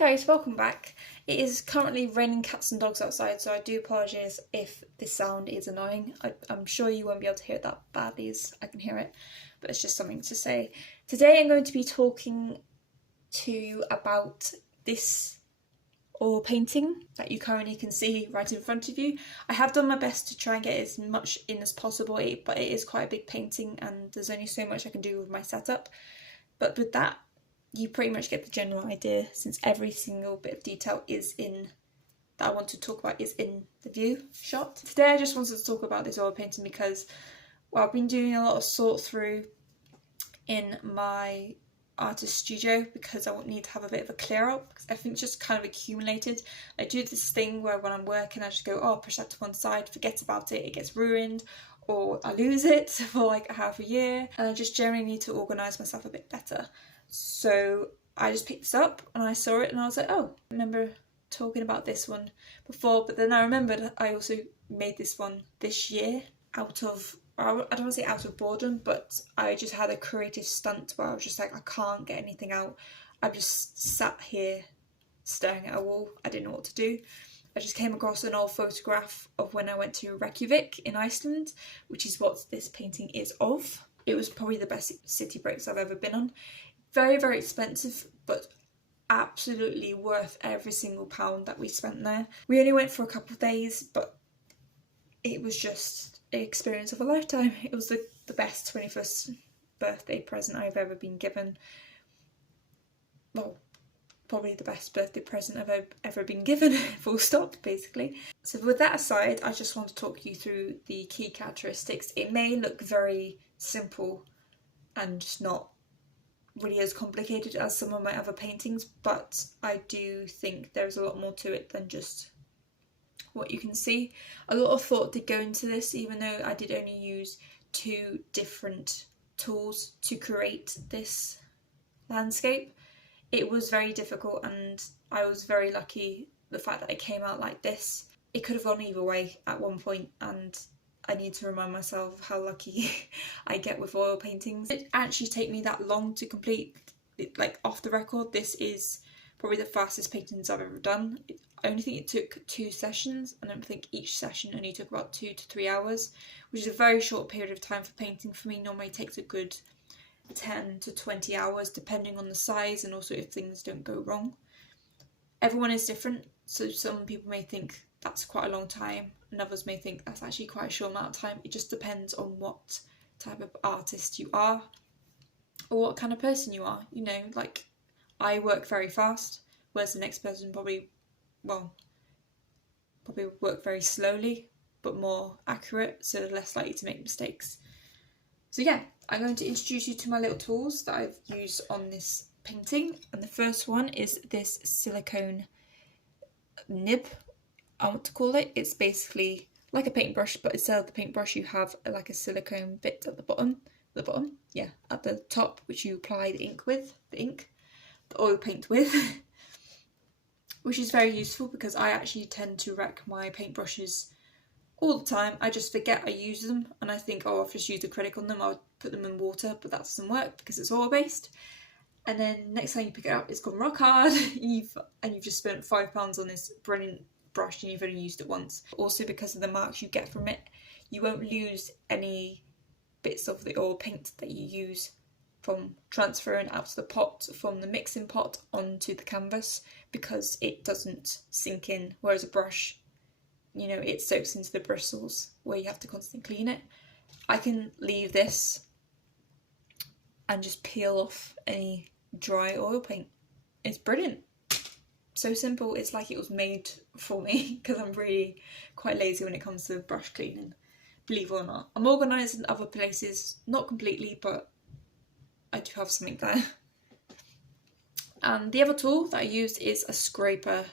guys, welcome back. It is currently raining cats and dogs outside, so I do apologise if this sound is annoying. I'm sure you won't be able to hear it that badly as I can hear it, but it's just something to say. Today I'm going to be talking to you about this oil painting that you currently can see right in front of you. I have done my best to try and get as much in as possible, but it is quite a big painting and there's only so much I can do with my setup. But with that, you pretty much get the general idea, since every single bit of detail that I want to talk about is in the view shot. Today I just wanted to talk about this oil painting because, well, I've been doing a lot of sort through in my artist studio because I need to have a bit of a clear up because everything's just kind of accumulated. I do this thing where when I'm working I just go, oh, push that to one side, forget about it, it gets ruined, or I lose it for like half a year, and I just generally need to organise myself a bit better. So I just picked this up and I saw it and I was like, oh, I remember talking about this one before, but then I remembered I also made this one this year out of, I don't want to say out of boredom, but I just had a creative stunt where I was just like, I can't get anything out. I just sat here staring at a wall. I didn't know what to do. I just came across an old photograph of when I went to Reykjavik in Iceland, which is what this painting is of. It was probably the best city breaks I've ever been on. Very, very expensive, but absolutely worth every single pound that we spent there. We only went for a couple of days, but it was just an experience of a lifetime. It was the best 21st birthday present I've ever been given. Well, probably the best birthday present I've ever been given, full stop, basically. So with that aside, I just want to talk you through the key characteristics. It may look very simple and just not really as complicated as some of my other paintings, but I do think there's a lot more to it than just what you can see. A lot of thought did go into this, even though I did only use 2 different tools to create this landscape. It was very difficult and I was very lucky the fact that it came out like this. It could have gone either way at one point, and I need to remind myself how lucky I get with oil paintings. It didn't actually take me that long to complete it, like off the record. This is probably the fastest paintings I've ever done. I only think it took 2 sessions, and I think each session only took about 2 to 3 hours, which is a very short period of time for painting for me. Normally it takes a good 10 to 20 hours depending on the size and also if things don't go wrong. Everyone is different, so some people may think that's quite a long time and others may think that's actually quite a short amount of time. It just depends on what type of artist you are or what kind of person you are. You know, like I work very fast, whereas the next person probably work very slowly but more accurate, so less likely to make mistakes. So yeah, I'm going to introduce you to my little tools that I've used on this painting, and the first one is this silicone nib, I want to call it. It's basically like a paintbrush, but instead of the paintbrush you have like a silicone bit at the bottom, at the top, which you apply the oil paint with, which is very useful because I actually tend to wreck my paintbrushes all the time. I just forget I use them and I think, oh, I've just used acrylic on them, I'll put them in water, but that doesn't work because it's oil based. And then next time you pick it up, it's gone rock hard and you've just spent £5 on this brilliant brush and you've only used it once. Also, because of the marks you get from it, you won't lose any bits of the oil paint that you use from transferring out to the pot from the mixing pot onto the canvas, because it doesn't sink in, whereas a brush, you know, it soaks into the bristles where you have to constantly clean it. I can leave this and just peel off any dry oil paint. It's brilliant. So simple, it's like it was made for me because I'm really quite lazy when it comes to brush cleaning, believe it or not. I'm organised in other places, not completely, but I do have something there. And the other tool that I used is a scraper.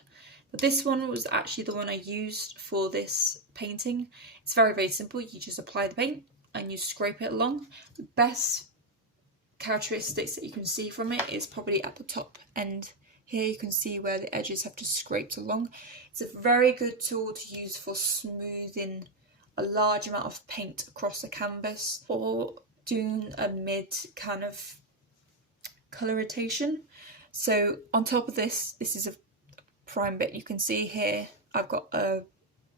But this one was actually the one I used for this painting. It's very, very simple. You just apply the paint and you scrape it along. The best characteristics that you can see from it is probably at the top end. Here you can see where the edges have just scraped along. It's a very good tool to use for smoothing a large amount of paint across the canvas or doing a mid kind of colour rotation. So on top of this, this is a prime bit. You can see here I've got a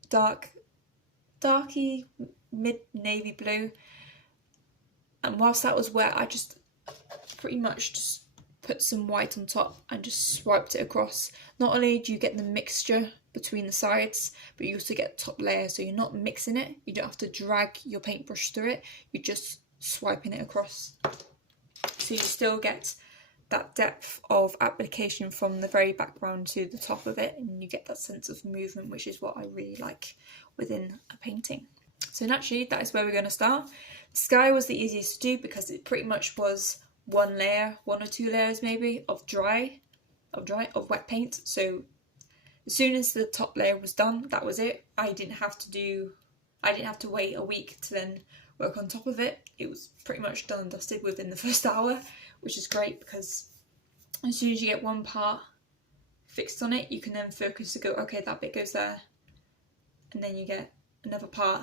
darky mid navy blue, and whilst that was wet, I just pretty much just put some white on top and just swiped it across. Not only do you get the mixture between the sides, but you also get the top layer, so you're not mixing it, you don't have to drag your paintbrush through it, you're just swiping it across. So you still get that depth of application from the very background to the top of it, and you get that sense of movement, which is what I really like within a painting. So naturally, that is where we're going to start. The sky was the easiest to do because it pretty much was one layer, one or two layers maybe, of wet paint. So as soon as the top layer was done, that was it. I didn't have to wait a week to then work on top of it. It was pretty much done and dusted within the first hour, which is great because as soon as you get one part fixed on it, you can then focus to go, okay, that bit goes there, and then you get another part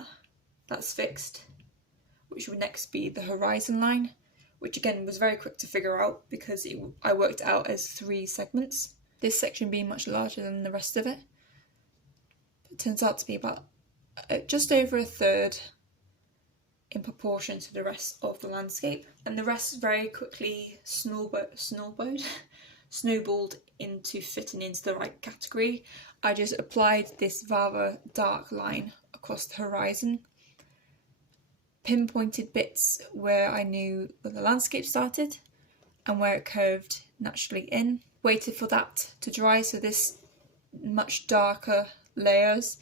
that's fixed, which would next be the horizon line, which again was very quick to figure out because I worked it out as 3 segments, this section being much larger than the rest of it. It turns out to be about just over a third in proportion to the rest of the landscape, and the rest very quickly snowballed into fitting into the right category. I just applied this rather dark line across the horizon, pinpointed bits where I knew where the landscape started and where it curved naturally in, waited for that to dry. So this much darker layers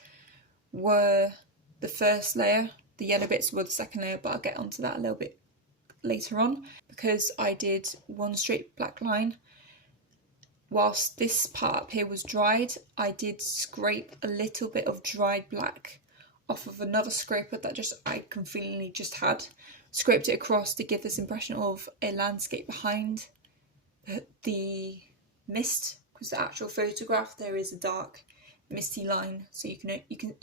were the first layer, the yellow bits were the second layer, but I'll get onto that a little bit later on. Because I did one straight black line, whilst this part up here was dried, I did scrape a little bit of dried black off of another scraper that I conveniently just had, scraped it across to give this impression of a landscape behind the mist, because the actual photograph there is a dark misty line, so you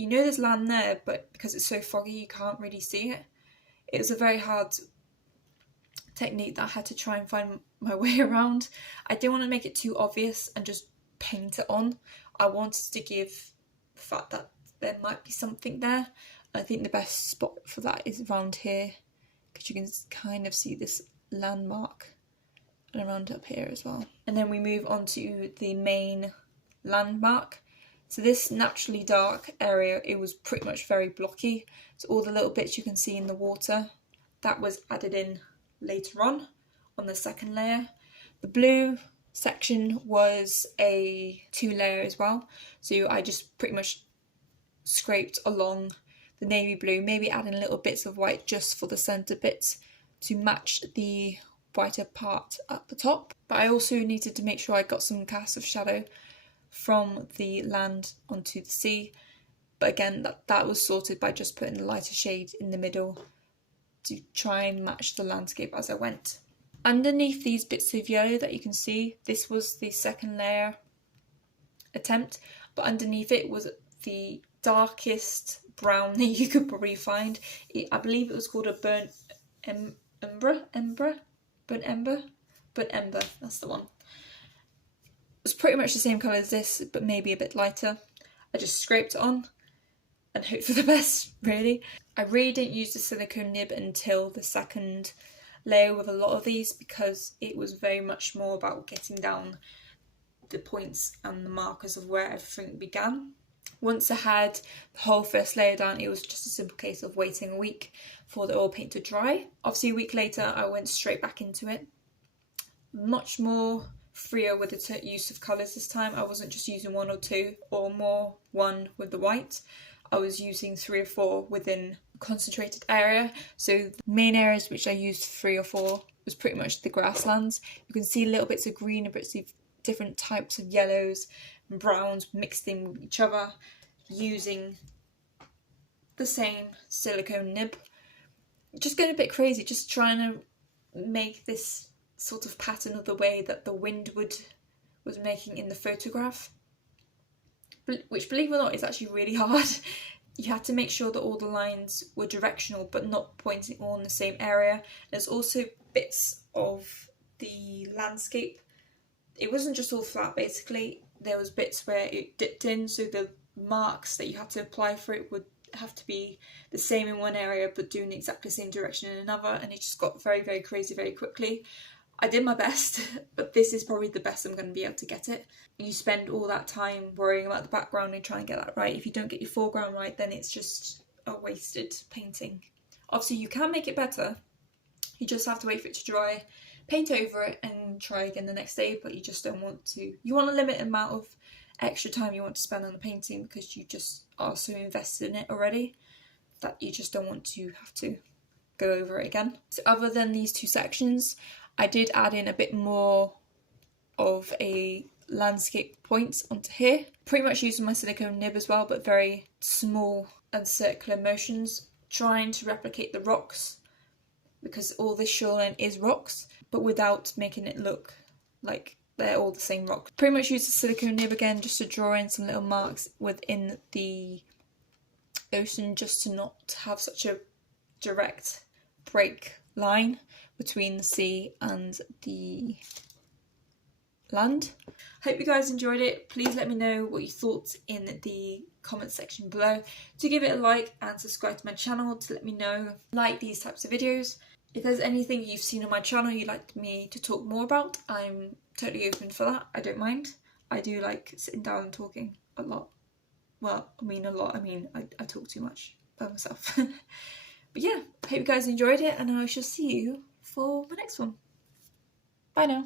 know there's land there, but because it's so foggy you can't really see it. It was a very hard technique that I had to try and find my way around. I didn't want to make it too obvious and just paint it on. I wanted to give the fact that there might be something there. I think the best spot for that is around here, because you can kind of see this landmark, and around up here as well. And then we move on to the main landmark. So this naturally dark area, it was pretty much very blocky. So all the little bits you can see in the water, that was added in later on the second layer. The blue section was a 2-layer as well. So I just pretty much scraped along the navy blue, maybe adding little bits of white just for the centre bits to match the whiter part at the top. But I also needed to make sure I got some casts of shadow from the land onto the sea. But again, that was sorted by just putting a lighter shade in the middle to try and match the landscape as I went. Underneath these bits of yellow that you can see, this was the second layer attempt, but underneath it was the darkest brown that you could probably find. I believe it was called a burnt ember, that's the one. It was pretty much the same colour as this, but maybe a bit lighter. I just scraped it on and hope for the best, really. I really didn't use the silicone nib until the second layer with a lot of these, because it was very much more about getting down the points and the markers of where everything began. Once I had the whole first layer down, it was just a simple case of waiting a week for the oil paint to dry. Obviously a week later I went straight back into it. Much more freer with the use of colours this time. I wasn't just using 1 or 2 or more, 1 with the white. I was using 3 or 4 within a concentrated area. So the main areas which I used 3 or 4 was pretty much the grasslands. You can see little bits of green and bits of different types of yellows and browns mixed in with each other using the same silicone nib. Just going a bit crazy, just trying to make this sort of pattern of the way that the wind was making in the photograph, which, believe it or not, is actually really hard. You had to make sure that all the lines were directional but not pointing all in the same area. There's also bits of the landscape it wasn't just all flat basically. There was bits where it dipped in, so the marks that you had to apply for it would have to be the same in one area but doing the exactly same direction in another, and it just got very, very crazy very quickly. I did my best, but this is probably the best I'm going to be able to get it. You spend all that time worrying about the background and trying to get that right. If you don't get your foreground right, then it's just a wasted painting. Obviously you can make it better, you just have to wait for it to dry, paint over it and try again the next day, but you just don't want to. You want a limited amount of extra time you want to spend on the painting because you just are so invested in it already that you just don't want to have to go over it again. So other than these two sections, I did add in a bit more of a landscape point onto here. Pretty much using my silicone nib as well, but very small and circular motions, trying to replicate the rocks, because all this shoreline is rocks, but without making it look like they're all the same rock. Pretty much use the silicone nib again just to draw in some little marks within the ocean, just to not have such a direct break line between the sea and the land. Hope you guys enjoyed it. Please let me know what you thought in the comment section below. Do give it a like and subscribe to my channel to let me know like these types of videos. If there's anything you've seen on my channel you'd like me to talk more about, I'm totally open for that. I don't mind. I do like sitting down and talking a lot. Well, I mean I talk too much by myself. But yeah, hope you guys enjoyed it, and I shall see you for the next one. Bye now.